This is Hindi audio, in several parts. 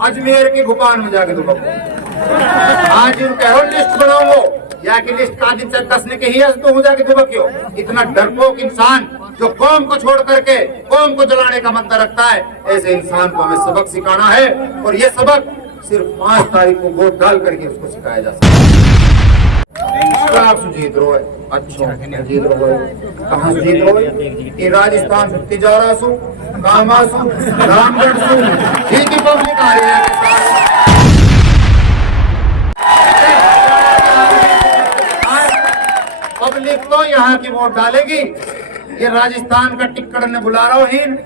अजमेर की दुकान में जाके दुबक। आज कहो लिस्ट बनाओ या कि लिस्ट का दिन तक कसने के ही तो हो जाके दुबक क्यों? इतना डरपोक इंसान जो कौम को छोड़ करके कौम को जलाने का मंत्र रखता है, ऐसे इंसान को हमें सबक सिखाना है। और ये सबक सिर्फ 5 तारीख को वोट डाल करके उसको सिखाया जा सकता है। आप जीत रो है, अच्छा जीत रो है, कहाँ जीत रो है? राजस्थान से तिजौरा सु कामासु रामगढ़ सु ठीक ही पब्लिक आ रही है। पब्लिक तो यहाँ की वोट डालेगी। ये राजस्थान का टिक्कर ने बुला रहा हूँ हीन,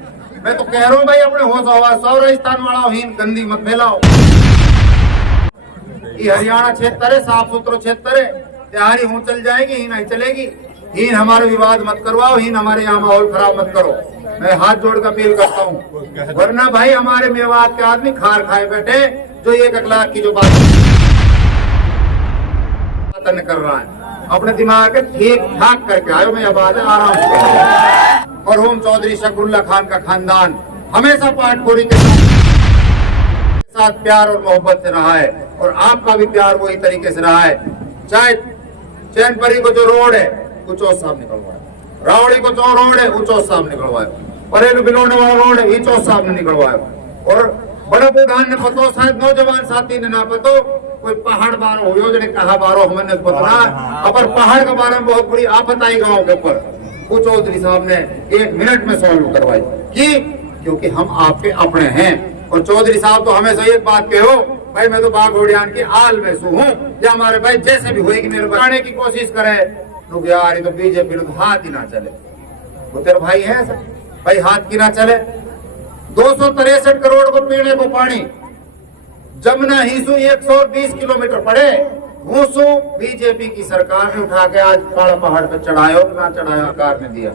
मैं तो कह रहा हूँ भाई अपने होश आवाज सौ राजस्थान वाला हीन गंदी मत फैलाओ। ये हरियाणा क्षेत्र है, साफ सुथरा क्षेत्र है, तैयारी हो चल जाएगी, ही नहीं चलेगी। हीन हमारे विवाद मत करवाओ, हीन हमारे यहाँ माहौल खराब मत करो। मैं हाथ जोड़ कर अपील करता हूँ, वरना भाई हमारे मेवात के आदमी खार खाए बैठे जो 1 लाख की जो बात कर रहा है, अपने दिमाग के ठीक ठाक करके आयो। मैं आबाद है आराम से। और होम चौधरी शकरुल्ला खान का खानदान हमेशा पाटकोरी के साथ प्यार और मोहब्बत से रहा है, और आपका भी प्यार वही तरीके से रहा है। चाहे चैनपुरी को जो रोड है उचोस साहब निकलवाए, रावड़ी को जो रोड है उचोस साहब निकलवाए, परेल बिलोने वाला रोड है इचोस साहब ने निकलवाया। और बड़ा बुढ़ान ने पतो शायद नौजवान साथी ने ना पतो कोई पहाड़ बारो हो जो कहा बारो हमने पता अपर पहाड़ के बारे में बहुत बड़ी आफत आई गाँव के ऊपर, वो चौधरी साहब ने 1 मिनट में सॉल्व करवाई। क्योंकि हम आपके अपने हैं। और चौधरी साहब तो हमेशा एक बात कहो, भाई मैं तो बाघ उड़ियान की आल में सू हूँ, या हमारे भाई जैसे भी होगी मेरे बताने की कोशिश करे लोग, यार ये तो बीजेपी हाथ ही ना चले। वो तेरा भाई है भाई, हाथ की ना चले। 263 करोड़ को पीने को पानी, जमुना हिसू 120 किलोमीटर पड़े, घूसू बीजेपी की सरकार ने उठा के आज काला पहाड़ पे चढ़ाया ना चढ़ाया, सरकार ने दिया।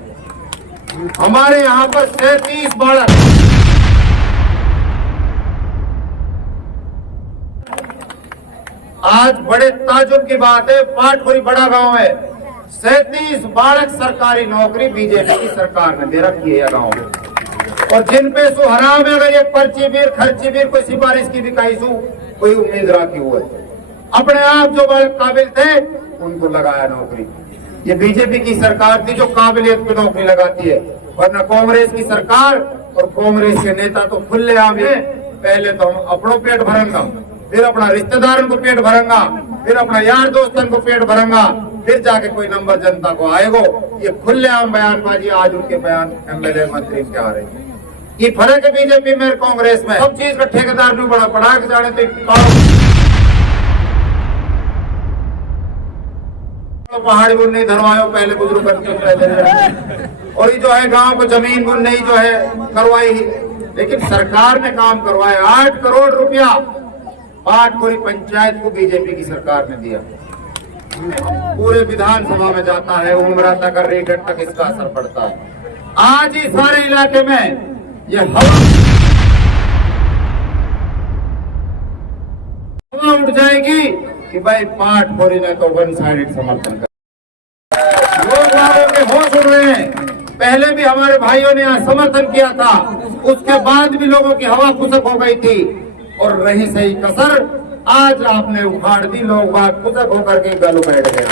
हमारे यहाँ पर 37 बालक, आज बड़े ताजुब की बात है, पाटपुरी बड़ा गांव है, 37 बालक सरकारी नौकरी बीजेपी की सरकार ने दे रखी है गांव में। और जिन पे सु हराम है, अगर एक पर्ची बीर खर्ची बीर कोई सिफारिश की भी कही सु कोई उम्मीद रखी हुआ है, अपने आप जो बालक काबिल थे उनको लगाया नौकरी। ये बीजेपी की सरकार थी जो काबिलियत पे नौकरी लगाती है, वरना कांग्रेस की सरकार और कांग्रेस के नेता तो खुले आम है। पहले तो हम अपनों पेट भरेंगा, फिर अपना रिश्तेदारों को पेट भरेंगा, फिर अपना यार दोस्तों को पेट भरेंगा, फिर जाके कोई नंबर जनता को आएगो। ये खुलेआम बयानबाजी आज उनके बयान एमएलए मंत्री के आ रहे हैं। ये फर्क है बीजेपी में कांग्रेस में, सब चीज का ठेकेदार भी बड़ा पड़ा के जाने तो पहाड़ी बुन नहीं धरवायो पहले बुजुर्ग करके, और ये जो है गांव को जमीन बुन नहीं जो है करवाई, लेकिन सरकार ने काम करवाया। 8 करोड़ रुपया पाटपुरी पंचायत को बीजेपी की सरकार ने दिया, पूरे विधानसभा में जाता है, उमरा तक रेगट तक इसका असर पड़ता है। आज ही सारे इलाके में ये हवा उठ जाएगी कि भाई पाटपुरी ने तो 1 साइडेड समर्थन कर। लोग वालों के होश उड़ रहे हैं, पहले भी हमारे भाइयों ने यहाँ समर्थन किया था, उसके बाद भी लोगों की हवा खुशक हो गई थी, और रही सही कसर आज आपने उखाड़ दी, लोग बात खुशक होकर के गल बैठ गए।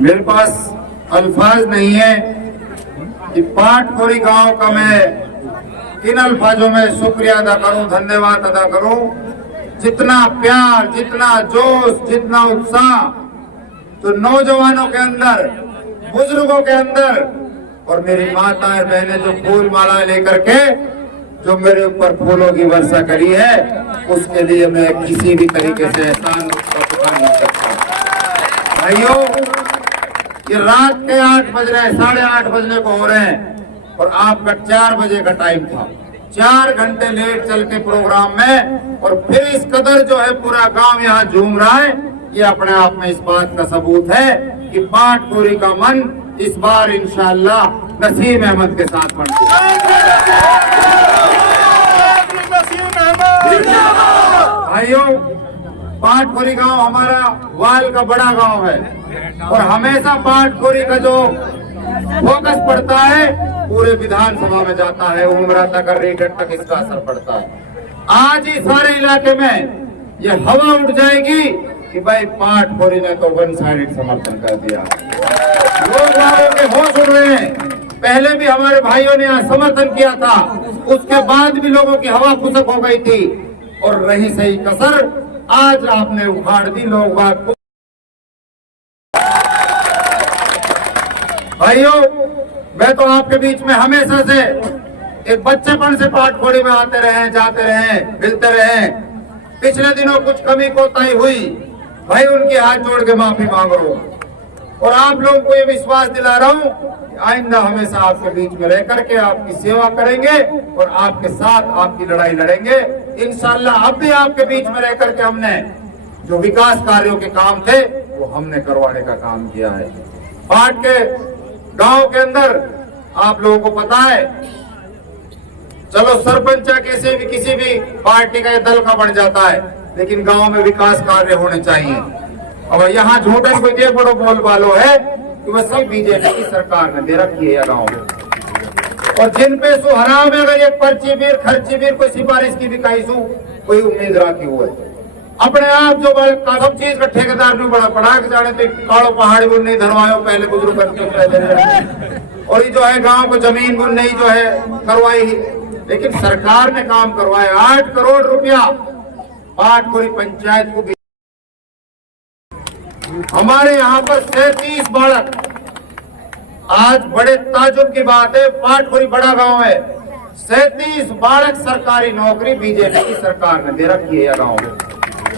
मेरे पास अल्फाज नहीं है कि पाटपुरी गांव का मैं किन अल्फाजों में शुक्रिया अदा करूं, धन्यवाद अदा करूं। जितना प्यार, जितना जोश, जितना उत्साह तो नौजवानों के अंदर, बुजुर्गों के अंदर, और मेरी माताएं बहनें जो फूल माला लेकर के जो मेरे ऊपर फूलों की वर्षा करी है, उसके लिए मैं किसी भी तरीके से एहसान चुका नहीं सकता। भाइयों, ये रात के 8 बज रहे हैं, 8:30 बजने को हो रहे हैं, और आपका 4 बजे का टाइम था। 4 घंटे लेट चल के प्रोग्राम में, और फिर इस कदर जो है पूरा गांव यहाँ झूम रहा है, ये अपने आप में इस बात का सबूत है कि पाटपुरी का मन इस बार इंशाअल्लाह नसीम अहमद के साथ बनता भाइयों, पाटखोरी गांव हमारा वाल का बड़ा गांव है और हमेशा पाटखोरी का जो फोकस पड़ता है पूरे विधानसभा में जाता है, उमरा तक रेगड़ तक इसका असर पड़ता है। आज ही सारे इलाके में ये हवा उठ जाएगी कि भाई पाटखोरी ने तो वन साइडेड समर्थन कर दिया। लोग के होश उड़ रहे हैं। पहले भी हमारे भाइयों ने यहाँ समर्थन किया था, उसके बाद भी लोगों की हवा खुशक हो गई थी और रही सही कसर आज आपने उखाड़ दी लोग बात को। भाइयों, मैं तो आपके बीच में हमेशा से एक बच्चेपन से पाटखोरी में आते रहे, जाते रहे, मिलते रहे। पिछले दिनों कुछ कमी कोताही हुई, भाई उनके हाथ जोड़ के माफी मांग रहा हूँ और आप लोगों को ये विश्वास दिला रहा हूँ आइंदा हमेशा आपके बीच में रह करके आपकी सेवा करेंगे और आपके साथ आपकी लड़ाई लड़ेंगे इंशाल्लाह। अब भी आपके बीच में रह करके हमने जो विकास कार्यों के काम थे वो हमने करवाने का काम किया है। पाट के गांव के अंदर आप लोगों को पता है, चलो सरपंच किसी भी पार्टी का दल का बन जाता है, लेकिन गांव में विकास कार्य होने चाहिए। अब यहाँ झूठन कोई ये बड़ो बोल वालो है कि वह सब बीजेपी की सरकार ने दे रखी है गाँव में। और जिन पे सुहराव में अगर एक पर्ची बीर खर्ची बीर कोई सिफारिश की भी कही सू कोई उम्मीद रखी हुआ है अपने आप जो सब चीज का ठेकेदार भी बड़ा पड़ा के जाने तो काड़ो पहाड़ी बुन नहीं धरवायो पहले बुजुर्ग और ये जो है गांव को जमीन बुन नहीं जो है करवाई, लेकिन सरकार ने काम करवाया। 8 करोड़ रुपया पाटखोरी पंचायत को भी। हमारे यहाँ पर 37 बालक, आज बड़े ताजुब की बात है, पाटखोरी बड़ा गांव है, 37 बालक सरकारी नौकरी बीजेपी की सरकार ने दे रखी है गांव में।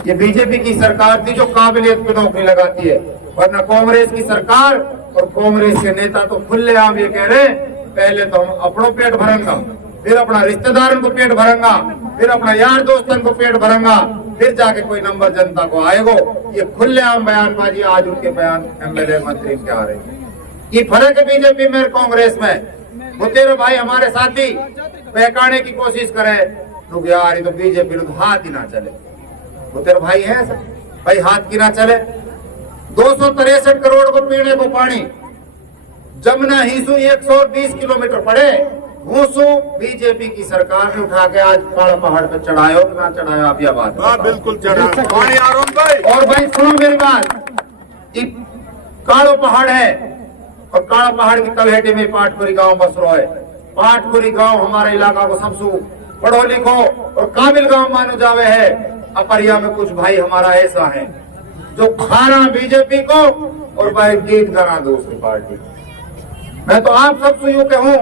ये बीजेपी की सरकार थी जो काबिलियत पे नौकरी लगाती है, वरना कांग्रेस की सरकार और कांग्रेस के नेता तो खुलेआम ये कह रहे पहले तो हम अपनों पेट भरेंगे, फिर अपना रिश्तेदारों को पेट भरेंगा, फिर अपना यार दोस्तों को पेट भरेंगा, फिर जाके कोई नंबर जनता को आएगो। ये खुलेआम बयानबाजी आज उनके बयान एमएलए मंत्री के आ रहे हैं। ये फर्क है बीजेपी में कांग्रेस में। वो तेरे भाई हमारे साथी बहकाने की कोशिश करे तो यार ये तो बीजेपी लोग हाथ ही ना चले। वो तेरे भाई है भाई हाथ की ना चले। 263 करोड़ को पीने को पानी, जमुना हिसू 120 किलोमीटर पड़े, घूसू बीजेपी की सरकार ने उठा के आज काला पहाड़ पे चढ़ायो कि ना चढ़ायो आप यह बात बिल्कुल चढ़ा। और भाई सुनो मेरी बात, कालो पहाड़ है और काला पहाड़ की तलहटी में पाटखोरी गांव बस रहा है। पाटखोरी गांव हमारे इलाका को सबसे पढ़ो लिखो और काबिल गांव मानो जावे है। अपरिया में कुछ भाई हमारा ऐसा है जो खाना बीजेपी को और भाई गीत गाना दूसरी पार्टी। मैं तो आप सबसे यूं कहूं,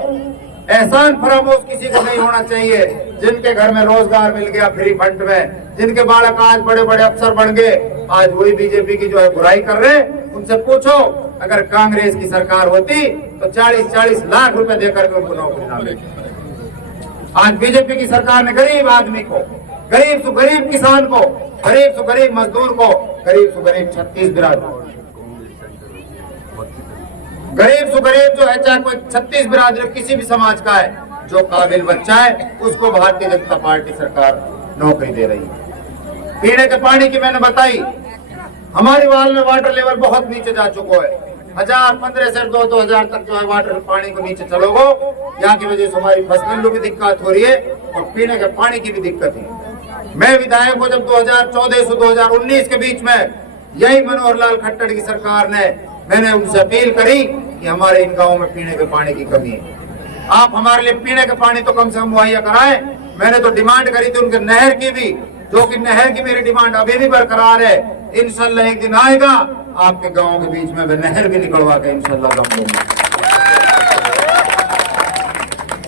एहसान फरामोश किसी को नहीं होना चाहिए। जिनके घर में रोजगार मिल गया फ्री फंड में, जिनके बालक आज बड़े बड़े अफसर बन गए, आज वही बीजेपी की जो है बुराई कर रहे। उनसे पूछो अगर कांग्रेस की सरकार होती तो 40-40 लाख रुपए देकर के उनको नौकरी ना मिलती। आज बीजेपी की सरकार ने गरीब आदमी को, गरीब से गरीब किसान को, गरीब से गरीब मजदूर को, गरीब से गरीब 36 बिरादरी, गरीब से गरीब जो है चाहे कोई 36 बिरादरी किसी भी समाज का है, जो काबिल बच्चा है उसको भारतीय जनता पार्टी सरकार नौकरी दे रही है। पीने के पानी की मैंने बताई, हमारी वाल में वाटर लेवल बहुत नीचे जा चुका है। 1015 से 2000 तक जो है वाटर पानी को नीचे चलोगो, यहाँ की वजह से हमारी फसलों की दिक्कत हो रही है और पीने के पानी की भी दिक्कत है। मैं विधायक को जब 2014 से 2019 के बीच में यही मनोहर लाल खट्टर की सरकार ने, मैंने उनसे अपील करी कि हमारे इन गाँव में पीने के पानी की कमी है, आप हमारे लिए पीने के पानी तो कम से कम मुहैया कराएं। मैंने तो डिमांड करी थी उनके नहर की भी, जो कि नहर की मेरी डिमांड अभी भी बरकरार है। इंशाल्लाह एक दिन आएगा आपके गाँव के बीच में नहर भी निकलवा के इंशाल्लाह दम दूंगा।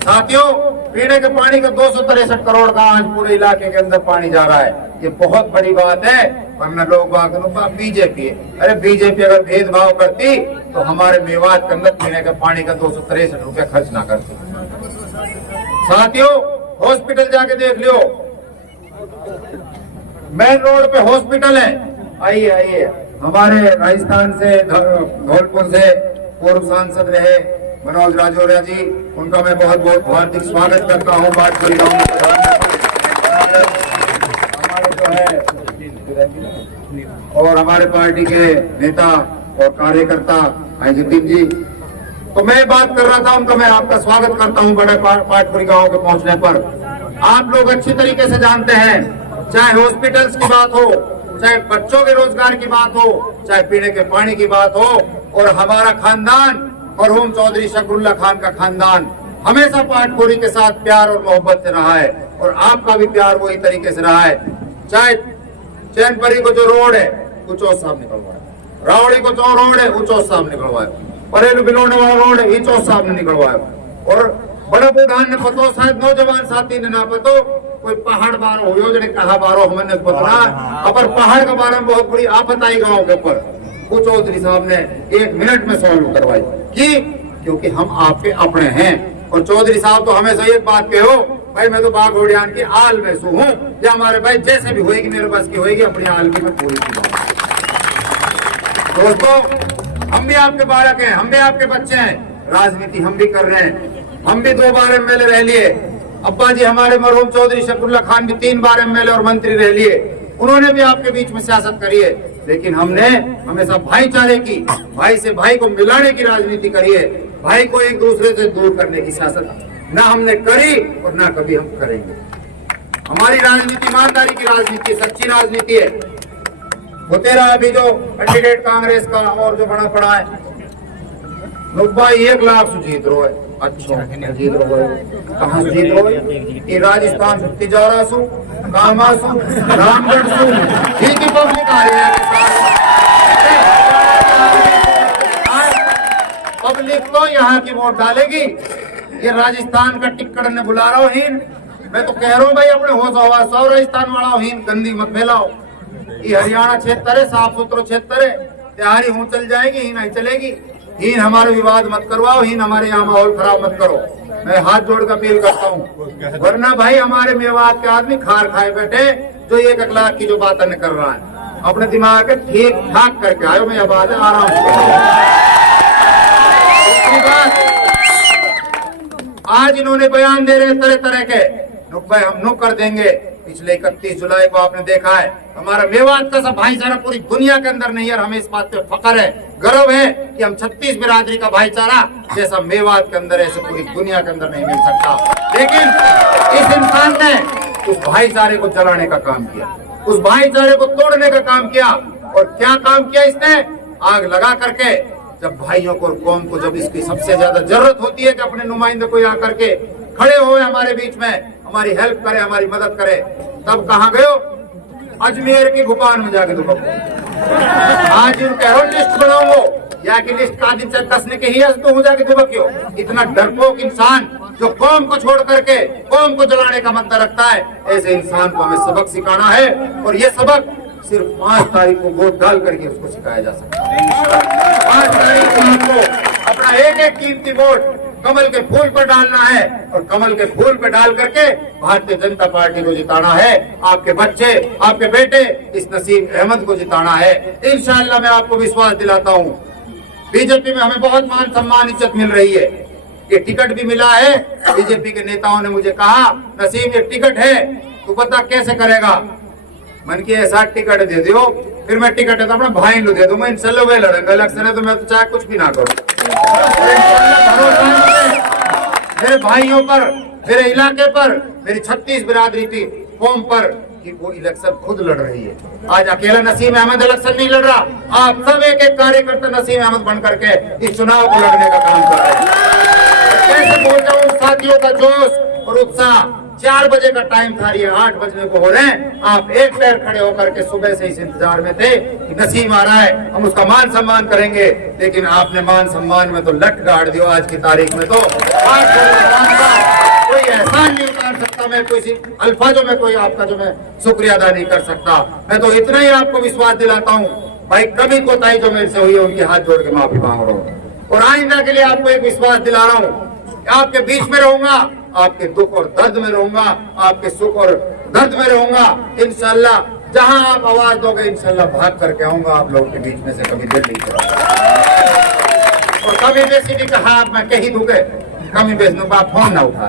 साथियों, पीने के पानी का 263 करोड़ का आज पूरे इलाके के अंदर पानी जा रहा है, ये बहुत बड़ी बात है। वरना लोग बीजेपी है, अरे बीजेपी अगर भेदभाव करती तो हमारे मेवात के अंदर पीने के पानी का 263 रुपया खर्च ना करती। साथियों, हॉस्पिटल जाके देख लियो, मेन रोड पे हॉस्पिटल है। आइए आइए, हमारे राजस्थान से धौलपुर से पूर्व सांसद रहे मनोज राजौरिया जी, उनका मैं बहुत बहुत हार्दिक स्वागत करता हूँ। बात करी हमारे जो है और हमारे पार्टी के नेता और कार्यकर्ता आइजुद्दीन जी। तो मैं बात कर रहा था उनका, मैं आपका स्वागत करता हूं बड़े पाटपुरी गांव के पहुंचने पर। आप लोग अच्छी तरीके से जानते हैं, चाहे हॉस्पिटल्स की बात हो, चाहे बच्चों के रोजगार की बात हो, चाहे पीने के पानी की बात हो, और हमारा खानदान मरहूम चौधरी शकरुल्लाह खान का खानदान हमेशा पाटपुरी के साथ प्यार और मोहब्बत से रहा है, और आपका भी प्यार वही तरीके से रहा है। चाहे चैनपरी को जो रोड है उचोस साहब निकलवाया, रावड़ी को जो रोड है उचोस साहब निकलवाया, परेलू बिलोने वाला रोड है इचोस साहब ने निकलवाया, और बड़ा बुढ़ान ने पतो, शायद नौजवान साथी ने ना पतो, कोई पहाड़ बारो हो जने कहा बारो हमने पता, अपर पहाड़ के बारे में बहुत बड़ी आफत आई गाँव के ऊपर, वो चौधरी साहब ने 1 मिनट में सॉल्व करवाई। क्योंकि हम आपके अपने हैं। और चौधरी साहब तो हमेशा एक बात कहो, भाई मैं तो बाग उड़ियान की आल में सू हूँ, या हमारे भाई जैसे भी होएगी मेरे बस की होएगी, अपनी आल की मैं पूरी की। दोस्तों, हम भी आपके बालक हैं, हम भी आपके बच्चे हैं, राजनीति हम भी कर रहे हैं। हम भी 2 बार एमएलए रह लिए, अब्बा जी हमारे मरहूम चौधरी शकरुल्लाह खान भी 3 बार एमएलए और मंत्री रह लिए, उन्होंने भी आपके बीच में सियासत करी है। लेकिन हमने हमेशा भाईचारे की, भाई से भाई को मिलाने की राजनीति करी है, भाई को एक दूसरे से दूर करने की सियासत ना हमने करी और ना कभी हम करेंगे। हमारी राजनीति ईमानदारी की राजनीति, सच्ची राजनीति है। वो तेरा अभी जो कैंडिडेट कांग्रेस का और जो बना पड़ा है नुब्बा 1 लाख से जीत रो है। अच्छा जीत रो है, कहाँ जीत रो है? ये राजस्थान से तिजारा सु, कामासु, रामगढ़ सु, ठीक ही पब्लिक आ रही है। पब्लिक तो यहाँ की वोट डालेगी। ये राजस्थान का टिक्कड़ ने बुला रहा हूँ हीन, मैं तो कह रहा हूँ भाई अपने होश आवाज सौ राजस्थान वाला हो, हीन गंदी मत फैलाओ। ये हरियाणा क्षेत्र है, साफ सुथरा क्षेत्र है, तैयारी हो चल जाएगी, ही नहीं चलेगी। हीन हमारे विवाद मत करवाओ, हीन हमारे यहाँ माहौल खराब मत करो। मैं हाथ जोड़ कर अपील करता हूँ, वरना भाई हमारे मेवात के आदमी खार खाए बैठे, जो 1 लाख की जो बात कर रहा है, अपने दिमाग के ठीक ठाक करके आयो। मैं अब आ रहा हूँ। आज इन्होंने बयान दे रहे तरह तरह के, भाई हम नो कर देंगे। पिछले 31 जुलाई को आपने देखा है, हमारा मेवात का सब भाईचारा पूरी दुनिया के अंदर नहीं है, और हमें इस बात पे फख्र है, गर्व है कि हम 36 बिरादरी का भाईचारा जैसा मेवात के अंदर ऐसे पूरी दुनिया के अंदर नहीं मिल सकता। लेकिन इस इंसान ने उस भाईचारे को जलाने का काम किया, उस भाईचारे को तोड़ने का काम किया। और क्या काम किया इसने? आग लगा करके, जब भाइयों को और कौम को जब इसकी सबसे ज्यादा जरूरत होती है कि अपने नुमाइंदे कोई आकर के खड़े हुए हमारे बीच में, हमारी हेल्प करे, हमारी मदद करे, तब कहाँ गयो? अजमेर की गुफान में जाके दुबक। आज कह रहा हूँ लिस्ट बनाऊंगो, या कि लिस्ट का दिन से कसने के ही तो हो जाके दुबक क्यों? इतना डरपोक इंसान जो कौम को छोड़ करके कौम को जलाने का मंत्र रखता है, ऐसे इंसान को हमें सबक सिखाना है। और ये सबक सिर्फ 5 तारीख को वोट डाल करके उसको सिखाया जा सकता है। 5 तारीख को आपको अपना एक कीमती वोट कमल के फूल पर डालना है, और कमल के फूल पर डाल करके भारतीय जनता पार्टी को जिताना है। आपके बच्चे, आपके बेटे इस नसीम अहमद को जिताना है। इंशाअल्लाह मैं आपको विश्वास दिलाता हूँ, बीजेपी में हमें बहुत मान सम्मान इज्जत मिल रही है। ये टिकट भी मिला है, बीजेपी के नेताओं ने मुझे कहा नसीम ये टिकट है, तू पता कैसे करेगा? मन की ऐसा टिकट दे दियो, फिर मैं टिकट है तो अपना भाई को दे दूंगा, इंशाल्लाह वे लड़ेंगे इलेक्शन है, तो मैं तो चाहे कुछ भी ना करूं। मेरे भाइयों पर, मेरे इलाके पर, मेरी 36 बिरादरी थी कौम पर कि वो इलेक्शन खुद लड़ रही है। आज अकेला नसीम अहमद इलेक्शन नहीं लड़ रहा, आप सब एक एक कार्यकर्ता नसीम अहमद बन करके इस चुनाव को लड़ने का काम कर रहे हैं। कैसे बोल जाऊं साथियों का जोश और उत्साह। 4 बजे का टाइम था, ये 8 बजने को हो रहे हैं। आप एक पैर खड़े होकर के सुबह से इस इंतजार में थे कि नसीम आ रहा है, हम उसका मान सम्मान करेंगे, लेकिन आपने मान सम्मान में तो लट गाड़ दियो। आज की तारीख में तो कोई एहसान नहीं उतार सकता, मैं कोई अल्फाजों में कोई आपका जो मैं शुक्रिया अदा नहीं कर सकता। मैं तो इतना ही आपको विश्वास दिलाता हूँ, भाई कभी कोताही जो मेरे से हुई है उनके हाथ जोड़ के माफी मांग रहा हूँ। और आइंदा के लिए आपको एक विश्वास दिला रहा हूँ, आपके बीच में रहूंगा, आपके दुख और दर्द में रहूंगा, आपके सुख और दर्द में रहूंगा। इंशाल्लाह जहां आप आवाज दोगे इंशाल्लाह भाग करके आऊंगा आप लोगों के बीच में से, कभी दिल नहीं करूंगा। और कभी बेसिटी का हाथ मैं कहीं दूंगे, कमी बेचने का फोन ना उठा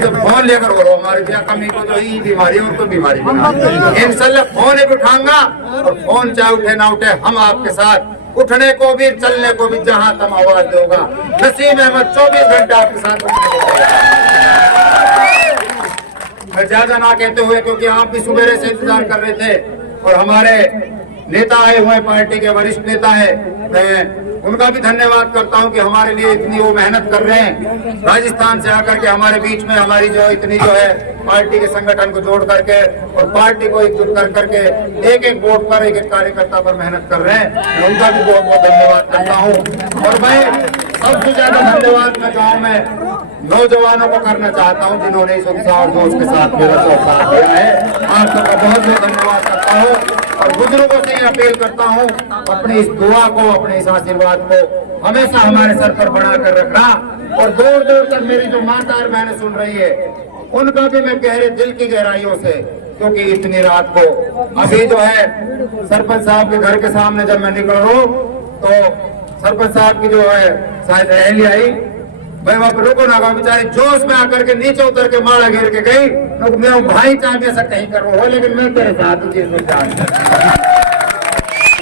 तो फोन लेकर हो रहा हमारे क्या कमी को तो ही बीमारी और कोई बीमारी इंशाल्लाह फोन ही उठाऊंगा और फोन चाहे उठे ना उठे हम आपके साथ उठने को भी चलने को भी जहां तम आवाज दोगा। नसीम अहमद 24 घंटे आपके साथ मैं ज्यादा ना कहते हुए क्योंकि आप भी सुबेरे से इंतजार कर रहे थे और हमारे नेता आए हुए पार्टी के वरिष्ठ नेता है, मैं उनका भी धन्यवाद करता हूं कि हमारे लिए इतनी वो मेहनत कर रहे हैं राजस्थान से आकर के हमारे बीच में हमारी जो इतनी जो है पार्टी के संगठन को जोड़ करके और पार्टी को एकजुट कर करके एक एक वोट पर एक एक कार्यकर्ता पर मेहनत कर रहे हैं। मैं उनका भी बहुत बहुत धन्यवाद करता हूँ। और मैं सबसे ज्यादा धन्यवाद मैं गाँव में नौजवानों को करना चाहता हूँ जिन्होंने इस उत्साह और जोश के साथ मेरा साथ दिया है। आप सबका बहुत बहुत धन्यवाद करता हूँ और बुजुर्गों से ही अपील करता हूँ अपनी इस दुआ को अपने इस आशीर्वाद को हमेशा हमारे सर पर बना कर रखना। और दूर दूर तक मेरी जो माता और बहनें सुन रही है उनका भी मैं गहरे दिल की गहराइयों से, क्योंकि इतनी रात को अभी जो है सरपंच साहब के घर के सामने जब मैं निकल रहा हूँ तो सरपंच साहब की जो है शायद रैली आई, मैं वहां पर रुको ना बेचारी जोश में आकर के नीचे उतर के माला घेर के गई तो मैं भाई चाहे भी ऐसा कहीं कर रहा हो लेकिन मैं तेरे साथ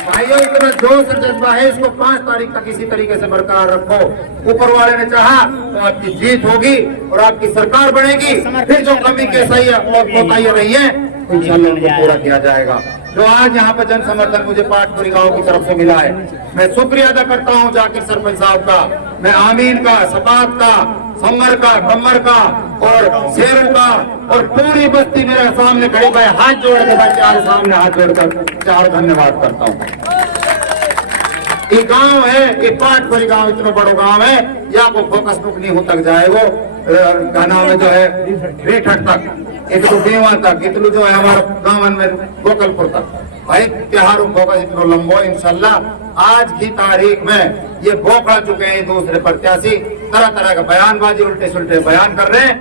भाइयों इतना जोश और जज्बा है इसको 5 तारीख तक इसी तरीके से बरकरार रखो। ऊपर वाले ने चाहा तो आपकी जीत होगी और आपकी सरकार बनेगी। फिर जो कमी के सही बताइए रही है तो इंशाल्लाह उनको पूरा किया जाएगा। जो आज यहाँ पे जन समर्थन मुझे पाटपुरी गांव की तरफ से मिला है, मैं शुक्रिया अदा करता हूँ जाकिर सरपंच साहब का, मैं आमीन का, सपात का, संगर का, कमर का और शेरों का और पूरी बस्ती मेरे सामने खड़ी भाई हाथ जोड़ के चार सामने हाथ जोड़कर चार धन्यवाद करता हूँ। ये गांव है, ये पाटपुरी गांव इतना बड़ा गांव है, या को फोकस नहीं हो तक जाए वो गाना में जो है रेठक तक इतनो देवा तक इतनो जो है हमारा गांव में गोकलपुर तक भाई त्योहारों फोकस इतना लंबो इंशाल्लाह। आज की तारीख में ये बोखला चुके हैं दूसरे प्रत्याशी, तरह तरह का बयानबाजी उल्टे सुल्टे बयान कर रहे हैं।